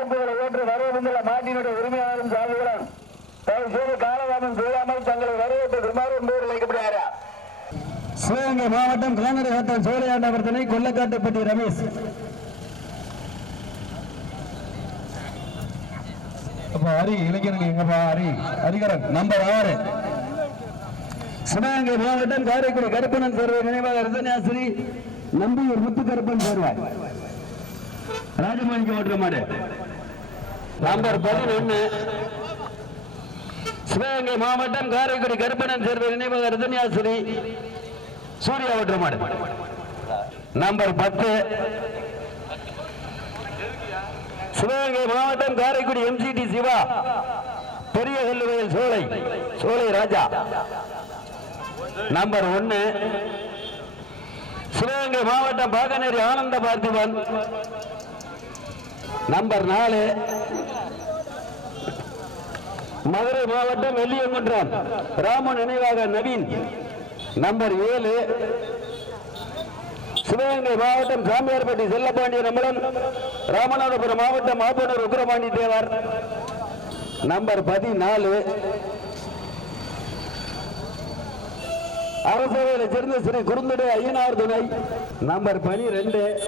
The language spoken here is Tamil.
வாய்ப்புகளை ஏற்று வரவேண்டுள்ள மாட்டினுடைய உரிமையாளரும் தயவு செய்து காலதாமம் செய்யாமல் தங்களை வரவேற்றுமாறு என்பவர் அழைக்கப்படுகிறாரா சிவகங்கை மாவட்டம் கால்நடை வட்டம் சோழையாண்டவர்த்தனை கொல்லக்காட்டுப்பட்டி ரமேஷ். ஹரி இளைஞர்கள் எங்கப்பா ஹரி? ஹரிகரன் நம்பர் ஆறு. சிவகங்கை மாவட்டம் காரைக்குடி கருப்பணன் சேர்வை நினைவாக ரத்தனாசிரி நம்பியூர் முத்துக்கருப்பன் சேர்வாய் ராஜமாணிக்க ஓட்டுற மாடு. நம்பர் பதினொன்று சிவகங்கை மாவட்டம் காரைக்குடி கருப்பணன் சேர்வை நினைவக ரத்தனாசிரி சூர்யா ஒற்றுமாடு. நம்பர் பத்து. சிவகங்கை மாவட்டம் காரைக்குடி எம்சிடி சிவா பெரிய கல்லுவையில் சோலை சோலை ராஜா. நம்பர் ஒன்னு. சிவகங்கை மாவட்டம் பாகநேரி ஆனந்த பார்த்திபன். நம்பர் நாலு. மதுரை மாவட்டம் வெள்ளியங்குன்றம். ராமன் நினைவாக நவீன். நம்பர் ஏழு. சிவகங்கை மாவட்டம் சாமியார்பட்டி செல்லப்பாண்டிய நம்பலம் ராமநாதபுரம் மாவட்டம் ஆப்பனூர் உக்ரபாண்டி தேவர். நம்பர் பதினாலு. அரசவையில் சேர்ந்த ஸ்ரீ குறுந்தடை ஐயனார் துணை. நம்பர் பனிரெண்டு.